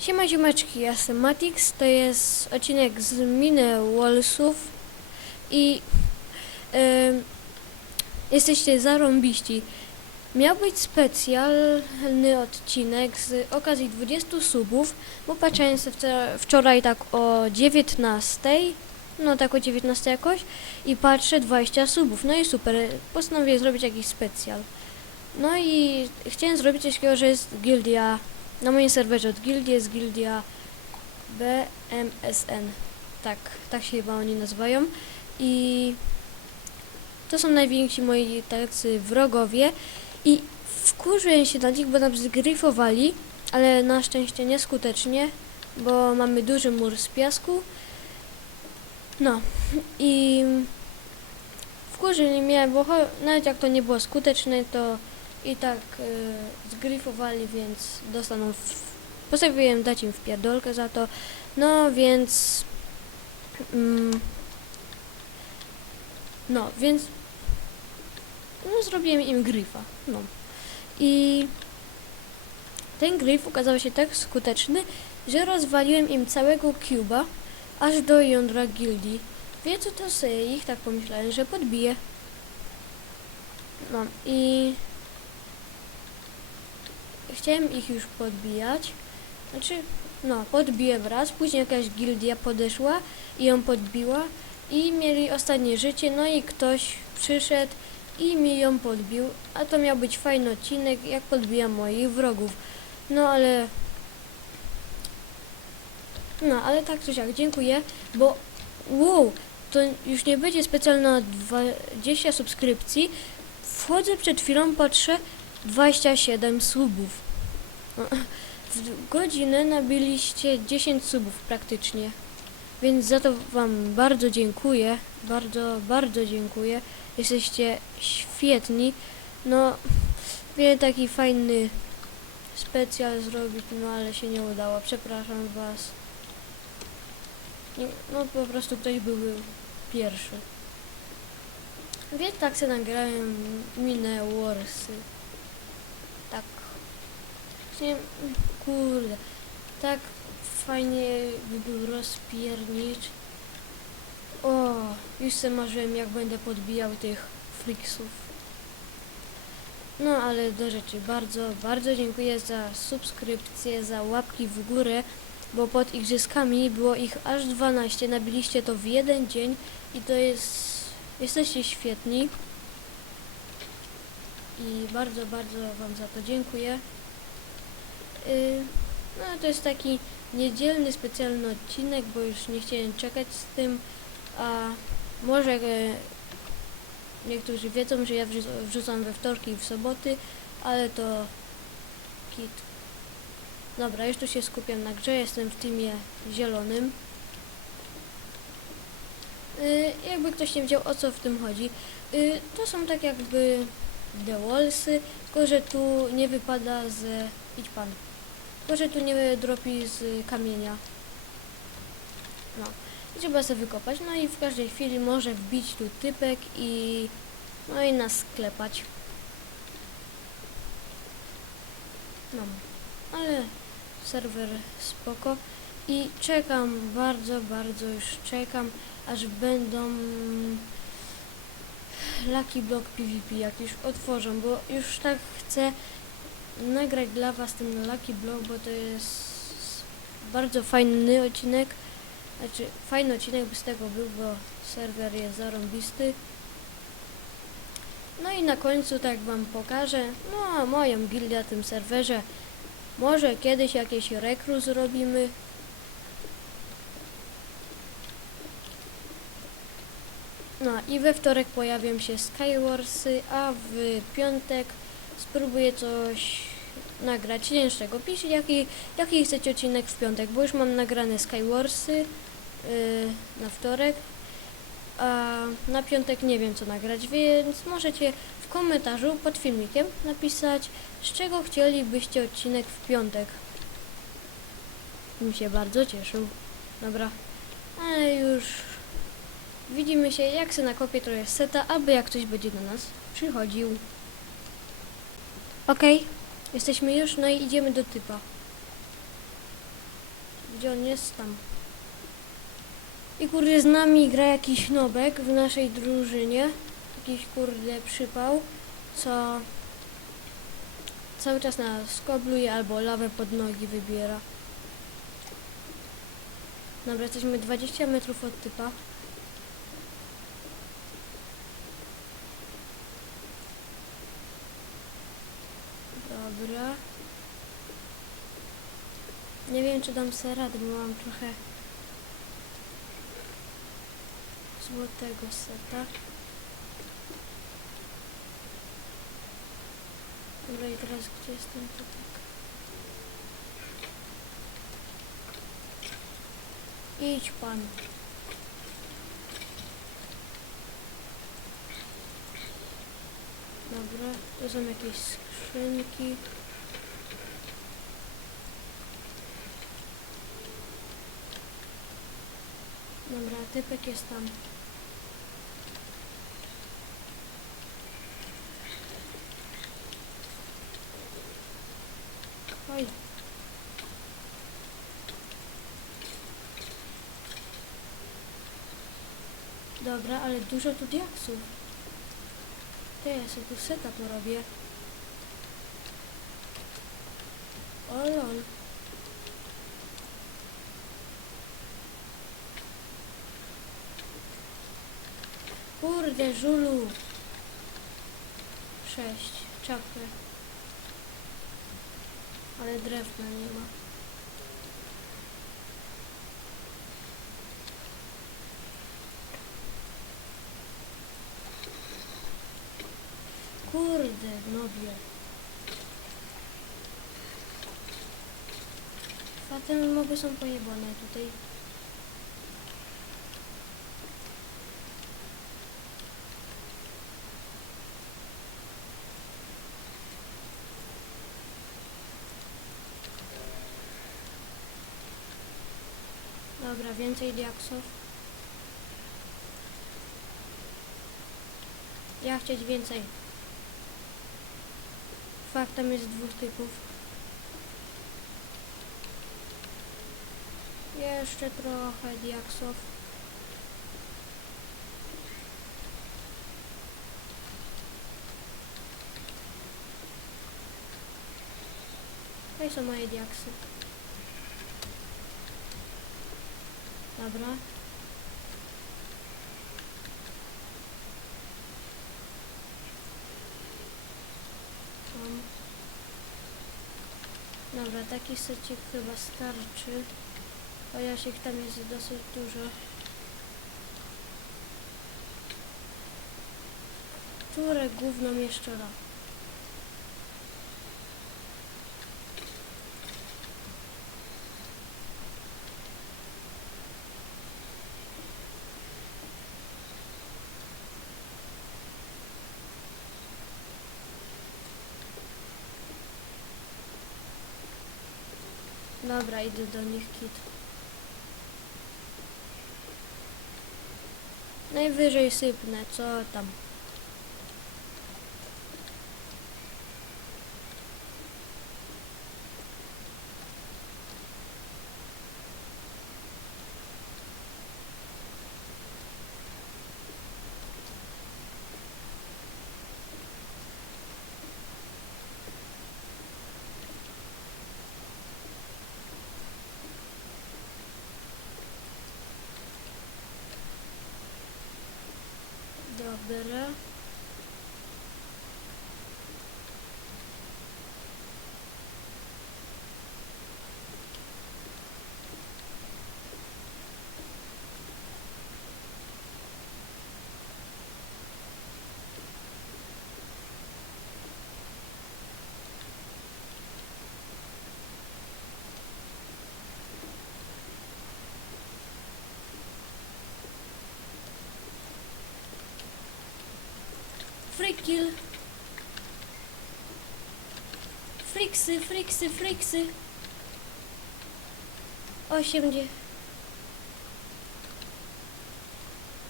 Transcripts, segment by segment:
Siema ziomeczki, ja jestem Matix, to jest odcinek z Mine Wallsów i em, jesteście zarąbiści. Miał być specjalny odcinek z okazji 20 subów, bo patrzyłem sobie wczor- wczoraj tak o 19, no tak o 19 jakoś i patrzę 20 subów, no i super, postanowiłem zrobić jakiś specjal. No i chciałem zrobić coś takiego, że jest gildia na moim serwerze od gildii jest gildia BMSN. Tak, tak się chyba oni nazywają. I to są najwięksi moi tacy wrogowie. I wkurzyłem się na nich, bo nam zgryfowali, ale na szczęście nieskutecznie, bo mamy duży mur z piasku. No i wkurzyli mnie, bo nawet jak to nie było skuteczne, to i tak y, zgryfowali, więc dostaną. W, postawiłem dać im w pierdolkę za to. No więc. Mm, no więc. No zrobiłem im gryfa. No. I ten gryf okazał się tak skuteczny, że rozwaliłem im całego cuba aż do jądra gildii. Wie co to sobie ich tak pomyślałem, że podbiję. No i chciałem ich już podbijać. Znaczy, no, podbiłem raz, później jakaś gildia podeszła i ją podbiła i mieli ostatnie życie, no i ktoś przyszedł i mi ją podbił, a to miał być fajny odcinek, jak podbijam moich wrogów. No ale... No, ale tak czy siak, dziękuję, bo wow, to już nie będzie specjalna 20 subskrypcji. Wchodzę przed chwilą, patrzę, 27 subów. W godzinę nabiliście 10 subów praktycznie. Więc za to Wam bardzo dziękuję. Bardzo, bardzo dziękuję. Jesteście świetni. No, miałem taki fajny specjal zrobić, no ale się nie udało. Przepraszam Was. No po prostu ktoś był pierwszy. Więc tak sobie nagrałem minę Warsy. Właśnie, kurde. Tak fajnie by był rozpiernicz. O, już sobie marzyłem jak będę podbijał tych friksów. No ale do rzeczy, bardzo, bardzo dziękuję za subskrypcję, za łapki w górę, bo pod igrzyskami było ich aż 12, nabiliście to w jeden dzień i to jest, jesteście świetni. I bardzo, bardzo Wam za to dziękuję. Yy, no to jest taki niedzielny, specjalny odcinek, bo już nie chciałem czekać z tym, a może e, niektórzy wiedzą, że ja wrzu- wrzucam we wtorki i w soboty, ale to kit. Dobra, już tu się skupiam na grze, jestem w teamie zielonym. Yy, jakby ktoś nie wiedział o co w tym chodzi, yy, to są tak jakby The Wallsy, tylko że tu nie wypada z... idź pan. Tylko, że tu nie dropi z kamienia. No. I trzeba sobie wykopać. No i w każdej chwili może wbić tu typek i... No i nas sklepać. No. Ale serwer spoko. I czekam, bardzo, bardzo już czekam, aż będą Lucky Block PvP jak już otworzą, bo już tak chcę nagrać dla Was ten Lucky Block, bo to jest bardzo fajny odcinek. Znaczy, fajny odcinek by z tego był, bo serwer jest zarąbisty. No i na końcu tak Wam pokażę, no moją gildię na tym serwerze. Może kiedyś jakieś rekru zrobimy. No i we wtorek pojawią się Skywarsy, a w piątek spróbuję coś nagrać. Czego. Piszcie jaki, jaki chcecie odcinek w piątek, bo już mam nagrane Skywarsy yy, na wtorek. A na piątek nie wiem co nagrać, więc możecie w komentarzu pod filmikiem napisać, z czego chcielibyście odcinek w piątek. Bym się bardzo cieszył. Dobra, ale już widzimy się, jak se nakopię trochę seta, aby jak ktoś będzie do nas przychodził. Okej, jesteśmy już, no i idziemy do typa. Gdzie on jest? Tam. I kurde, z nami gra jakiś nobek w naszej drużynie. Jakiś kurde przypał, co cały czas nas skobluje albo lawę pod nogi wybiera. Dobra, jesteśmy 20 metrów od typa. Dobra. Nie wiem, czy dam sobie radę, bo mam trochę złotego seta. Dobra, i teraz gdzie jestem to tak. Idź pan. Dobra, tu są jakieś skrzynki. Dobra, typek jest tam. Oj. Dobra, ale dużo tu diaksów. Ty, ja sobie tu seta porobię. O lol. Kurde, żulu. Sześć. Czapkę. Ale drewna nie ma. Kurde, nobie. A te moby są pojebane tutaj. Dobra, więcej diaksów. Ja chcieć więcej. Fakt, tam jest dwóch typów. Jeszcze trochę diaksów. To są moje diaksy. Dobra. Tam. Dobra, taki secik chyba starczy. Chociaż ich tam jest dosyć dużo. Które gówno mieszczora? Dobra, idę do nich kit. Najwyżej sypnę, co tam. Dobra. Free kill. Friksy, friksy, friksy. Osiem dzie...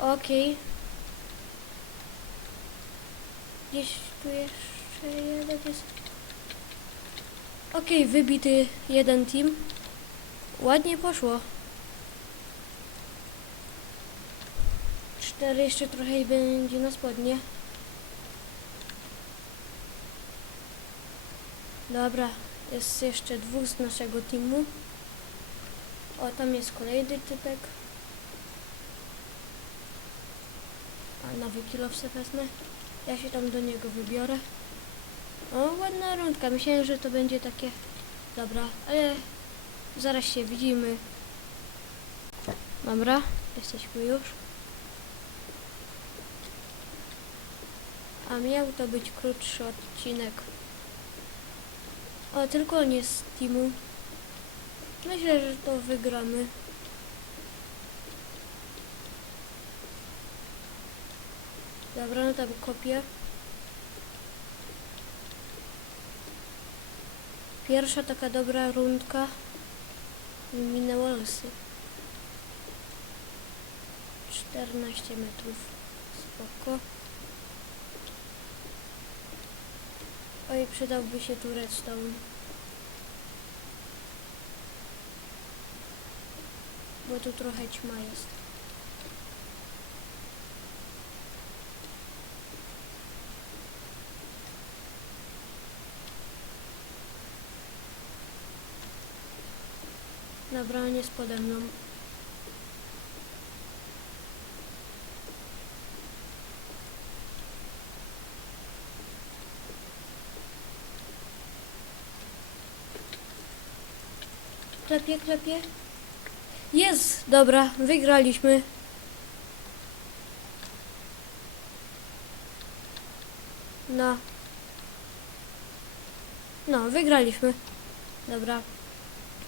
Okej. Gdzieś tu jeszcze jeden jest. Okej, wybity jeden team. ładnie poszło. Cztery jeszcze trochę i będzie na spodnie. Dobra, jest jeszcze dwóch z naszego teamu. O, tam jest kolejny typek. A nowy kilof se wezmę. Ja się tam do niego wybiorę. O, ładna rundka. Myślałem, że to będzie takie... Dobra, ale zaraz się widzimy. Dobra, jesteśmy już. A miał to być krótszy odcinek. O, tylko nie z teamu. Myślę, że to wygramy. Dobra, no tam kopię. Pierwsza taka dobra rundka. Minęła losy. 14 metrów. Spoko. Oj, przydałby się tu redstone. Bo tu trochę ćma jest. Dobra, nie jest pode mną. Klepie, klepie. Jest! Dobra, wygraliśmy. No. No, wygraliśmy. Dobra.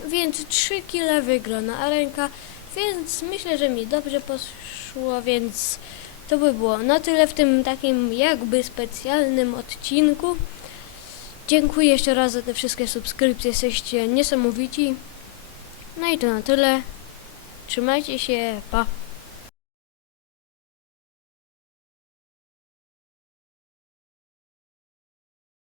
Więc 3 kile wygrana arenka, więc myślę, że mi dobrze poszło, więc to by było na tyle w tym takim jakby specjalnym odcinku. Dziękuję jeszcze raz za te wszystkie subskrypcje, jesteście niesamowici. No i to na tyle. Trzymajcie się, pa.